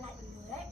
quay lại bình thường đấy.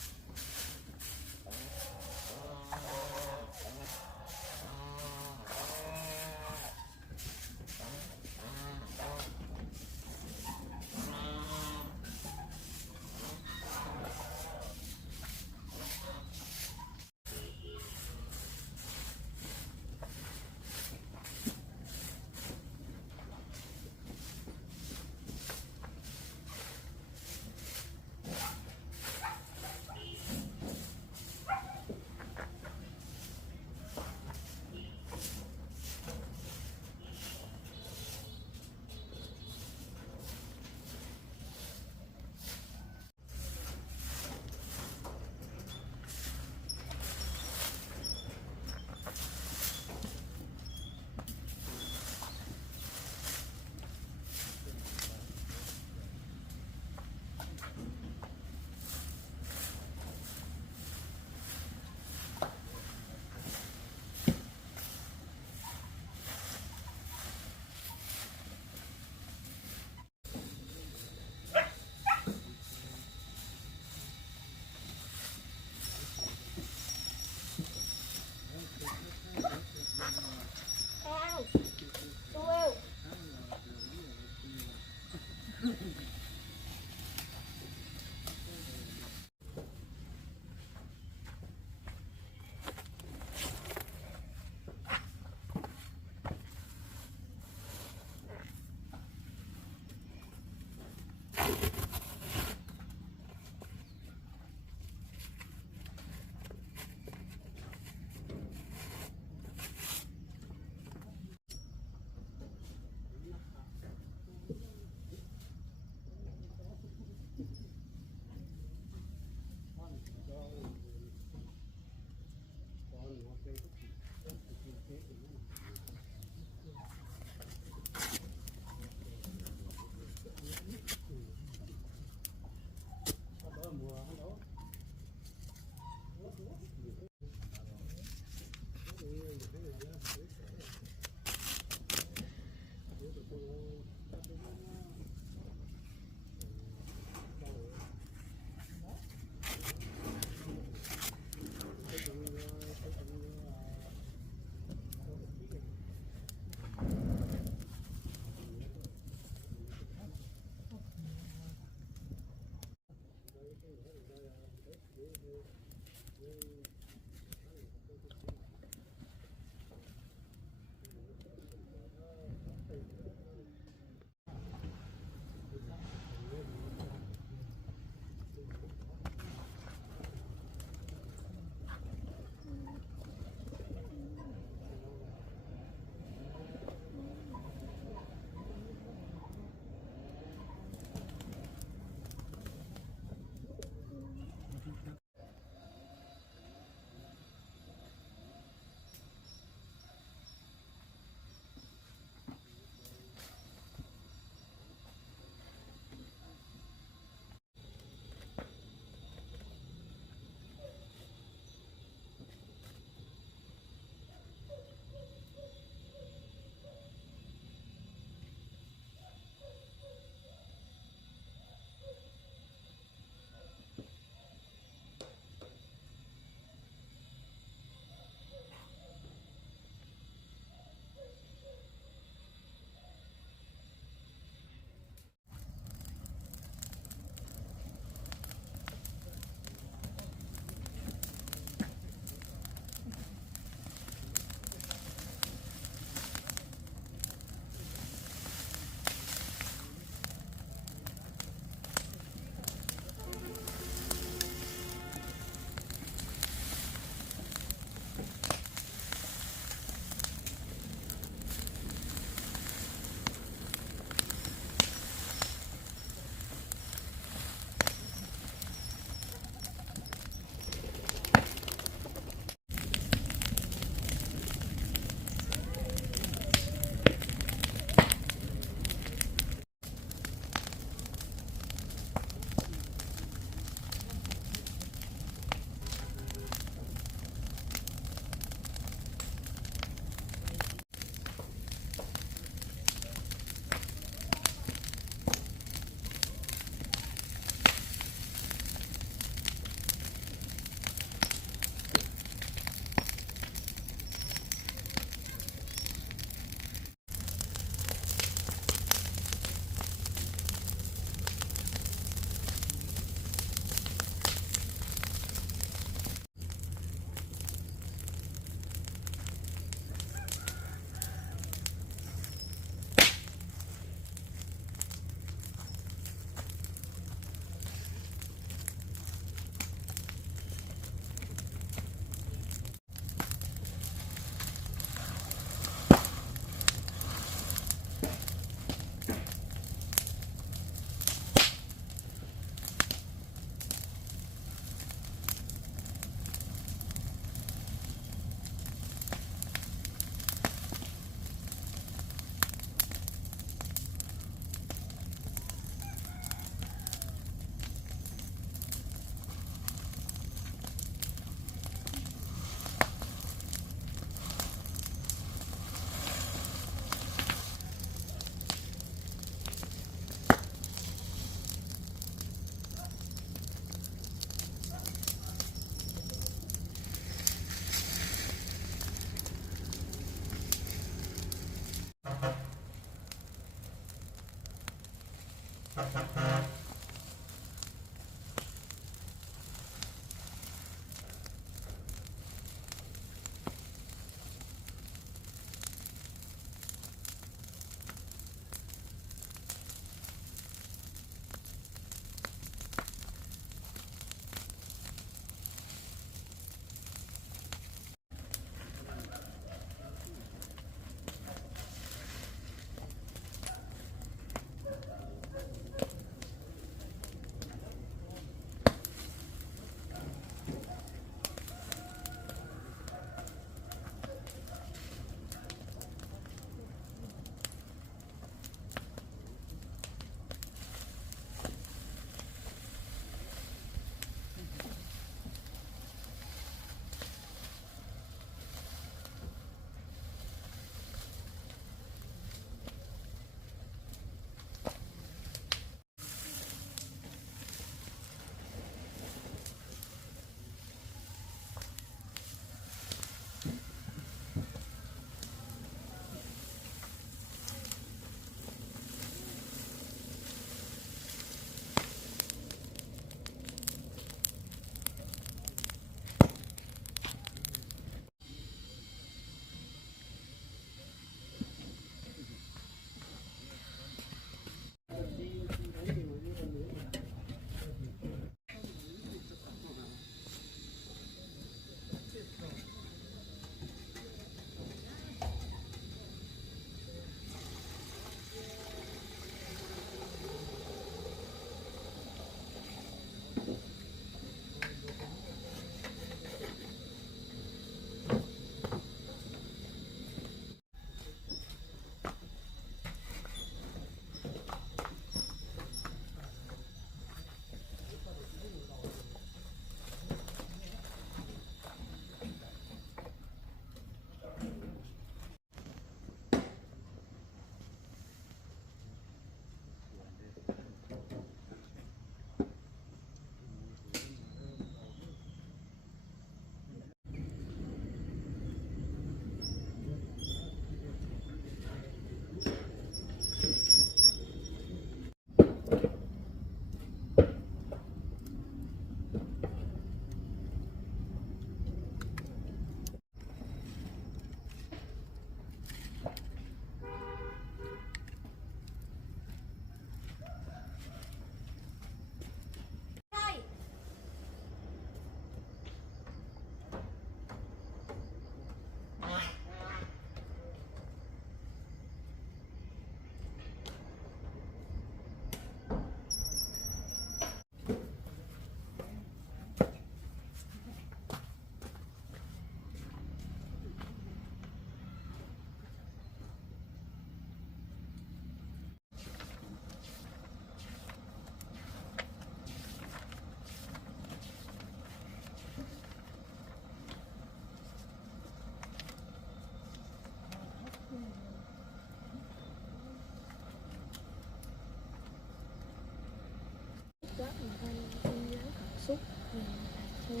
đoạn văn in lãng cảm xúc về bài thơ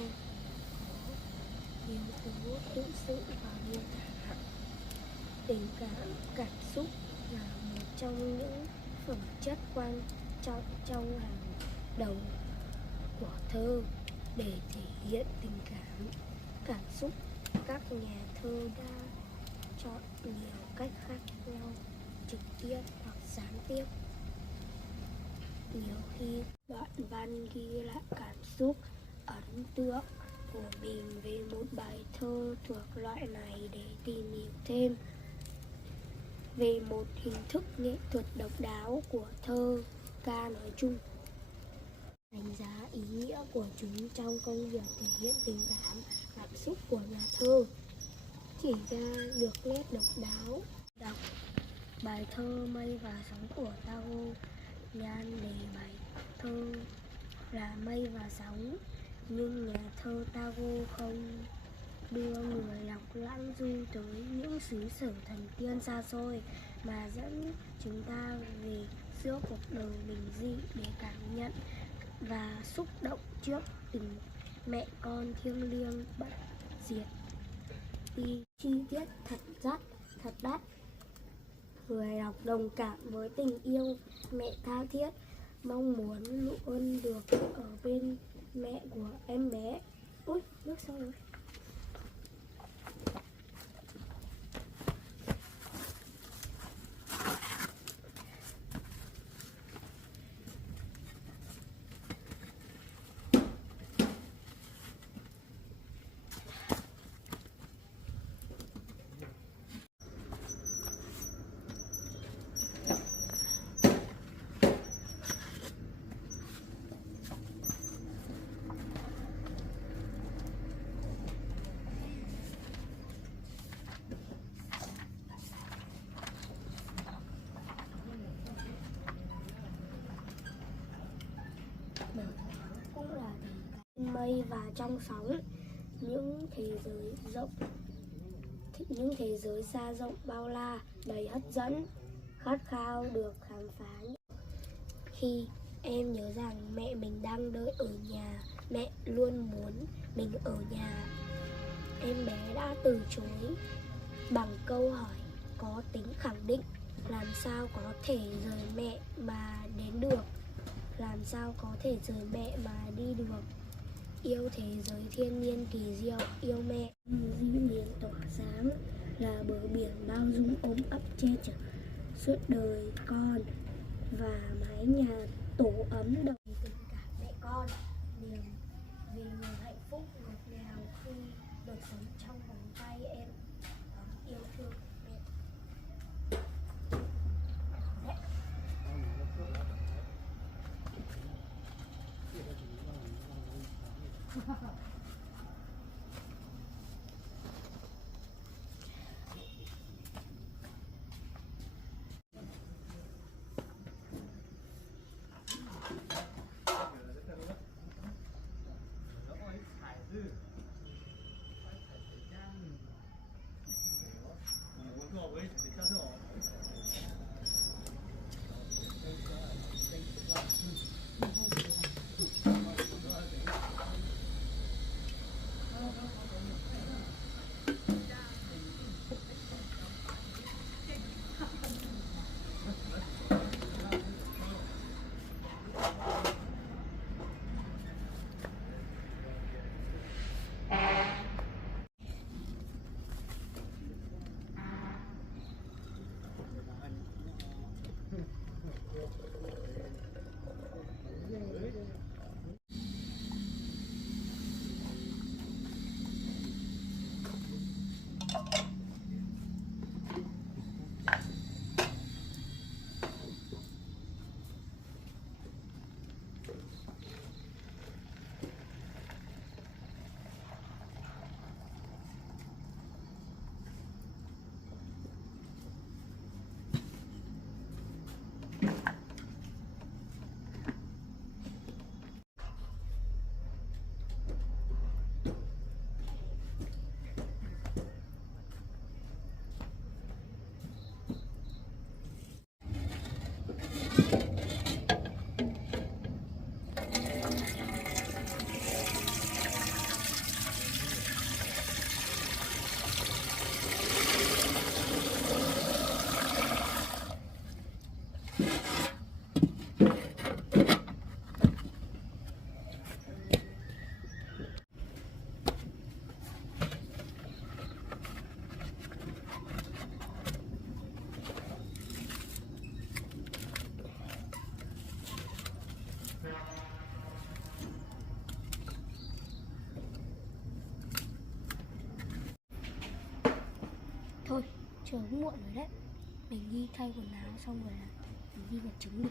có yếu tố tự sự và mô tả. Tình cảm, cảm xúc là một trong những phẩm chất quan trọng trong hàng đầu của thơ. Để thể hiện tình cảm, cảm xúc, các nhà thơ đã chọn nhiều cách khác nhau, trực tiếp hoặc gián tiếp. Nhiều khi đoạn văn ghi lại cảm xúc ấn tượng của mình về một bài thơ thuộc loại này để tìm hiểu thêm về một hình thức nghệ thuật độc đáo của thơ ca nói chung. Đánh giá ý nghĩa của chúng trong công việc thể hiện tình cảm, cảm xúc của nhà thơ, chỉ ra được nét độc đáo. Đọc bài thơ Mây và Sóng của Tagore, nhan đề bài thơ là mây và sóng, nhưng nhà thơ Tagore không đưa người đọc lãng du tới những xứ sở thần tiên xa xôi, mà dẫn chúng ta về giữa cuộc đời bình dị để cảm nhận và xúc động trước tình mẹ con thiêng liêng bất diệt. Chi tiết thật đắt, người đọc đồng cảm với tình yêu mẹ tha thiết mong muốn luôn được ở bên mẹ của em bé. Ôi, nước sôi rồi. Cũng là mây và trong sóng, những thế giới xa rộng bao la đầy hấp dẫn, khát khao được khám phá. Khi em nhớ rằng mẹ mình đang đợi ở nhà, mẹ luôn muốn mình ở nhà, em bé đã từ chối bằng câu hỏi có tính khẳng định: làm sao có thể rời mẹ mà đến được, làm sao có thể rời mẹ mà đi được. Yêu thế giới thiên nhiên kỳ diệu, yêu mẹ. Dĩ miền tỏa sáng là bờ biển bao dung ôm ấp che chở suốt đời con, và mái nhà tổ ấm đầy tình cảm mẹ con. Niềm vì niềm hạnh phúc ngọt ngào khi được sống trong vòng tay em yêu thương mẹ. Thôi, trời cũng muộn rồi đấy. Mình đi thay quần áo xong rồi là mình đi nhặt trứng đi.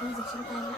Đi dịch trên tay ạ.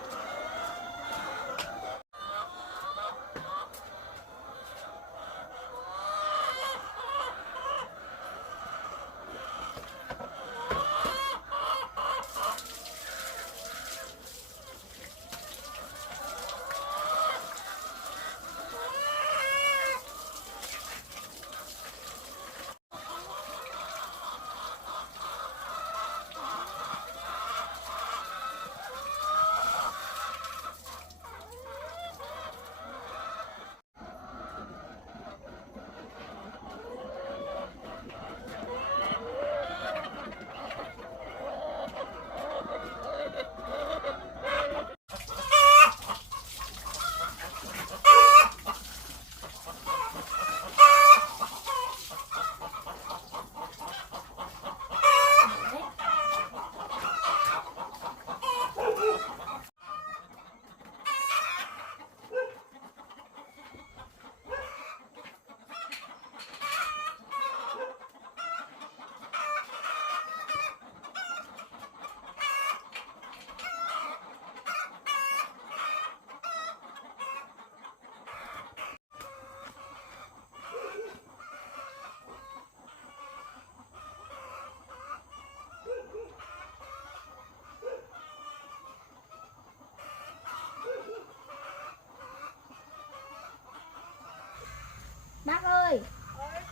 Bác ơi,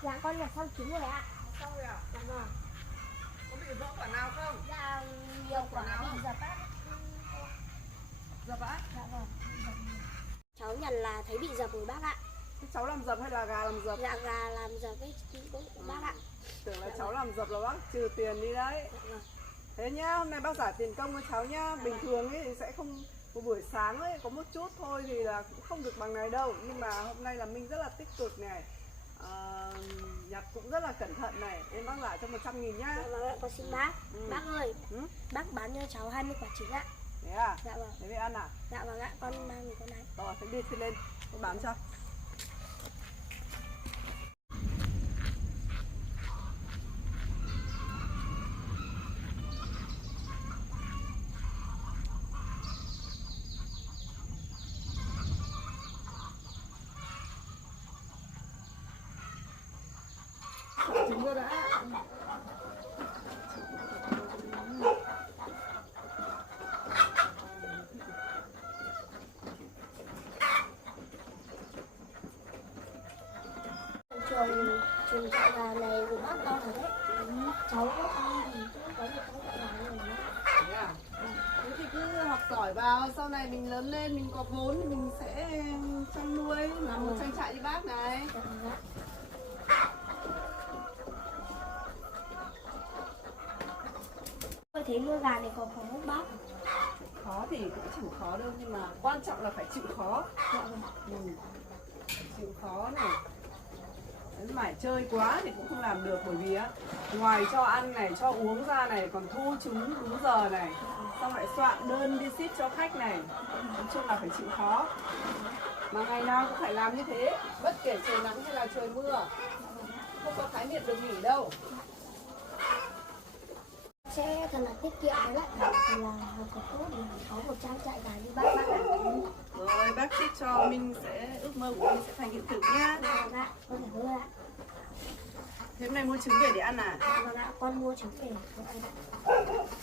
dạ con nhặt xong trứng rồi ạ. Xong rồi à? Dạ vâng. Có bị vỡ quả nào không? Dạ nhiều quả bị dập á. Dập á? Dạ vâng. Cháu nhặt là thấy bị dập rồi bác ạ. Thế cháu làm dập hay là gà làm dập? Dạ gà làm dập với bác ạ. Tưởng là cháu làm dập là bác trừ tiền đi đấy. Dạ vâng. Thế nhá, hôm nay bác trả tiền công cho cháu nhá. Bình thường ấy thì sẽ không, một buổi sáng ấy có một chút thôi thì là cũng không được bằng này đâu. Nhưng mà hôm nay là mình rất là tích cực này, nhặt cũng rất là cẩn thận này. Nên bác lại cho 100.000 nhá. Dạ vâng ạ, con xin bác. Bác ơi, Ừ? bác bán cho cháu 20 quả trứng ạ. Thế à? Dạ vâng. Thế về ăn à? Dạ vâng ạ, con mang con này. Rồi, thế đi lên, tôi bán cho. Trứng rồi đã. Chuồng trại gà này của bác to thật đấy. Cháu có ăn thì cũng có một con gà này nữa. Thế à? Thế thì cứ học giỏi vào, sau này mình lớn lên, mình có vốn thì mình sẽ chăn nuôi, làm một trang trại như bác này. Dạ vâng ạ. Tôi thấy nuôi gà này có khó không bác? Khó thì cũng chẳng khó đâu, nhưng mà quan trọng là phải chịu khó. Dạ vâng. Phải chịu khó này. Nếu mải chơi quá thì cũng không làm được, bởi vì á, ngoài cho ăn này, cho uống ra này, còn thu trứng đúng giờ này, xong lại soạn đơn đi ship cho khách này. Nói chung là phải chịu khó. Mà ngày nào cũng phải làm như thế, bất kể trời nắng hay là trời mưa. Không có khái niệm được nghỉ đâu. Sẽ thật là tiết kiệm với lại thật là học tập tốt để có một trang trại gà như bác ạ. Rồi bác chúc cho mình sẽ, ước mơ của mình sẽ thành hiện thực nhá. Vâng ạ, con cảm ơn ạ. Thế hôm nay mua trứng về để ăn à? Vâng ạ, con mua trứng về để ăn ạ.